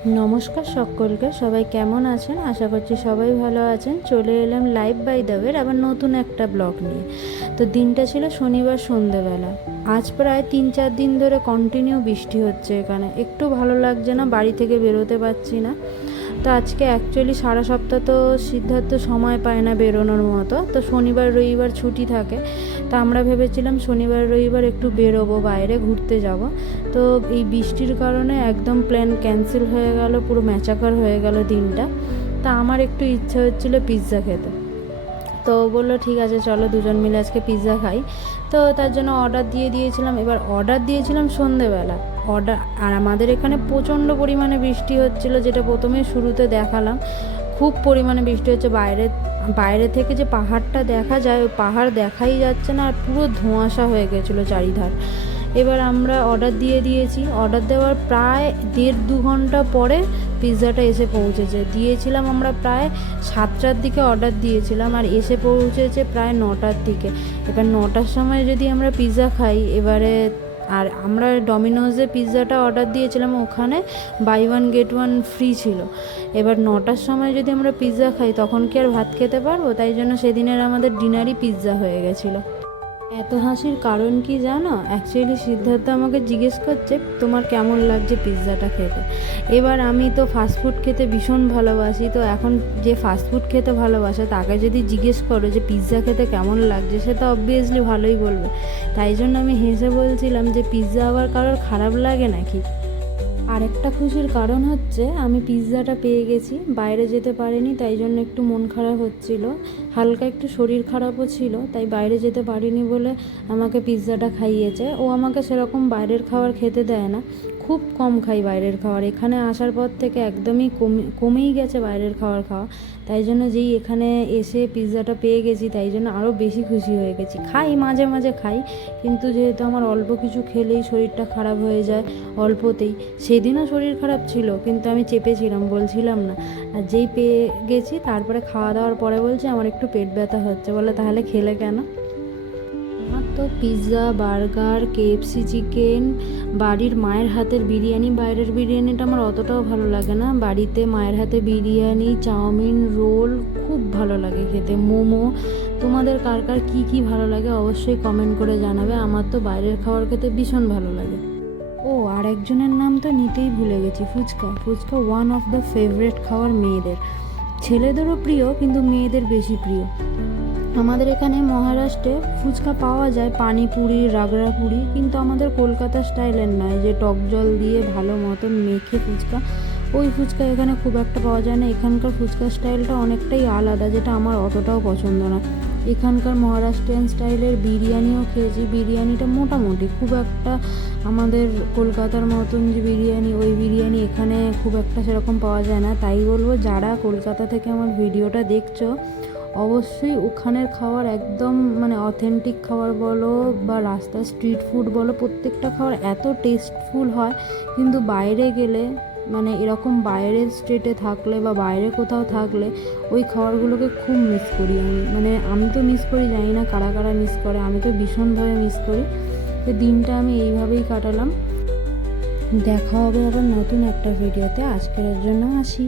নমস্কার সকলকে, সবাই কেমন আছেন? আশা করছি সবাই ভালো আছেন। চলে এলাম লাইভ বাই দ্য ওয়ে আবার নতুন একটা ব্লগ নিয়ে। তো দিনটা ছিল শনিবার সন্ধেবেলা। আজ প্রায় 3-4 দিন ধরে কন্টিনিউ বৃষ্টি হচ্ছে এখানে, একটু ভালো লাগছে না, বাড়ি থেকে বেরোতে পারছি না। তো আজকে অ্যাকচুয়ালি সারা সপ্তাহ তো সিদ্ধার্থ সময় পায় না বেরোনোর মতো, তো শনিবার রবিবার ছুটি থাকে। তো আমরা ভেবেছিলাম শনিবার রবিবার একটু বেরোবো, বাইরে ঘুরতে যাব। তো এই বৃষ্টির কারণে একদম প্ল্যান ক্যান্সেল হয়ে গেল, পুরো ম্যাচাকার হয়ে গেল দিনটা। তা আমার একটু ইচ্ছা হচ্ছিলো পিৎজা খেতে। তো বললো ঠিক আছে চলো দুজন মিলে আজকে পিৎজা খাই। তো তার জন্য অর্ডার দিয়ে দিয়েছিলাম। এবার অর্ডার দিয়েছিলাম সন্ধেবেলা। আর আমাদের এখানে প্রচণ্ড পরিমাণে বৃষ্টি হচ্ছিলো, যেটা প্রথমে শুরুতে দেখালাম। খুব পরিমাণে বৃষ্টি হচ্ছে, বাইরে থেকে যে পাহাড়টা দেখা যায় ওই পাহাড় দেখাই যাচ্ছে না, আর পুরো ধোঁয়াশা হয়ে গেছিলো চারিধার। এবার আমরা অর্ডার দিয়ে দিয়েছি। অর্ডার দেওয়ার প্রায় 1.5-2 ঘন্টা পরে পিৎজাটা এসে পৌঁছেছে। দিয়েছিলাম আমরা প্রায় 7টার দিকে অর্ডার দিয়েছিলাম, আর এসে পৌঁছেছে প্রায় 9টার দিকে। এবার 9টার সময় যদি আমরা পিৎজা খাই, এবারে আর আমরা ডমিনোজে পিৎজাটা অর্ডার দিয়েছিলাম, ওখানে buy one get one free ছিল। এবার 9টার সময় যদি আমরা পিৎজা খাই তখন কি আর ভাত খেতে পারবো? তাই জন্য সেদিনের আমাদের ডিনারই পিৎজা হয়ে গেছিলো। এত হাসির কারণ কি জানো? অ্যাকচুয়ালি সিদ্ধার্থ আমাকে জিজ্ঞেস করছে তোমার কেমন লাগছে পিৎজাটা খেতে। এবার আমি তো ফাস্টফুড খেতে ভীষণ ভালোবাসি, তো এখন যে ফাস্টফুড খেতে ভালোবাসে তাকে যদি জিজ্ঞেস করো যে পিৎজা খেতে কেমন লাগছে, সে তো অবভিয়াসলি ভালোই বলবে। তাই জন্য আমি হেসে বলছিলাম যে পিৎজা আবার কারোর খারাপ লাগে নাকি। আরেকটা খুশির কারণ হচ্ছে আমি পিৎজাটা পেয়ে গেছি, বাইরে যেতে পারিনি, তাই জন্য একটু মন খারাপ হচ্ছিল। হালকা একটু শরীর খারাপও ছিল, তাই বাইরে যেতে পারিনি বলে আমাকে পিৎজাটা খাইয়েছে। ও আমাকে সেরকম বাইরের খাবার খেতে দেয় না, খুব কম খাই বাইরের খাবার। এখানে আসার পর থেকে একদমই কমেই গেছে বাইরের খাবার খাওয়া। তাই জন্য যেই এখানে এসে পিৎজাটা পেয়ে গেছি, তাই জন্য আরও বেশি খুশি হয়ে গেছি। খাই মাঝে মাঝে খাই, কিন্তু যেহেতু আমার অল্প কিছু খেলেই শরীরটা খারাপ হয়ে যায় অল্পতেই। সেদিনও শরীর খারাপ ছিল, কিন্তু আমি চেপেছিলাম, বলছিলাম না। আর যেই পেয়ে গেছি তারপরে খাওয়া দাওয়ার পরে বলছি আমার একটু পেট ব্যথা হচ্ছে। বলে তাহলে খেলে কেন? আমার তো পিৎজা, বার্গার, কেএফসি চিকেন, বাড়ির মায়ের হাতের বিরিয়ানি, বাইরের বিরিয়ানিটা আমার অতটাও ভালো লাগে না। বাড়িতে মায়ের হাতে বিরিয়ানি, চাউমিন, রোল খুব ভালো লাগে খেতে, মোমো। তোমাদের কার কার কী কী ভালো লাগে অবশ্যই কমেন্ট করে জানাবে। আমার তো বাইরের খাবার খেতে ভীষণ ভালো লাগে। ও আর একজনের নাম তো নিতেই ভুলে গেছি, fuchka. Fuchka one of the favourite খাবার মেয়েদের। ছেলেদেরও প্রিয়, কিন্তু মেয়েদের বেশি প্রিয়। আমাদের এখানে মহারাষ্ট্রে ফুচকা পাওয়া যায়, পানিপুরি, রাগড়াপুরি, কিন্তু আমাদের কলকাতা স্টাইলের নয়, যে টক জল দিয়ে ভালো মতন মেখে ফুচকা, ওই ফুচকা এখানে খুব একটা পাওয়া যায় না। এখানকার ফুচকা স্টাইলটা অনেকটাই আলাদা, যেটা আমার অতটাও পছন্দ না। এখানকার মহারাষ্ট্রিয়ান স্টাইলের বিরিয়ানিও খেয়েছি, বিরিয়ানিটা মোটামুটি, খুব একটা আমাদের কলকাতার মতন যে বিরিয়ানি, ওই বিরিয়ানি এখানে খুব একটা সেরকম পাওয়া যায় না। তাই বলবো যারা কলকাতা থেকে আমার ভিডিওটা দেখছো, অবশ্যই ওখানের খাবার একদম মানে অথেন্টিক খাবার বলো বা রাস্তার স্ট্রিট ফুড বলো, প্রত্যেকটা খাবার এত টেস্টফুল হয়। কিন্তু বাইরে গেলে, মানে এরকম বাইরের স্টেটে থাকলে বা বাইরে কোথাও থাকলে ওই খাবারগুলোকে খুব মিস করি আমি। মানে আমি তো মিস করি, জানি না কারা কারা মিস করে, আমি তো ভীষণভাবে মিস করি। তো দিনটা আমি এইভাবেই কাটালাম। দেখা হবে আবার নতুন একটা ভিডিওতে। আজকের জন্য আসি।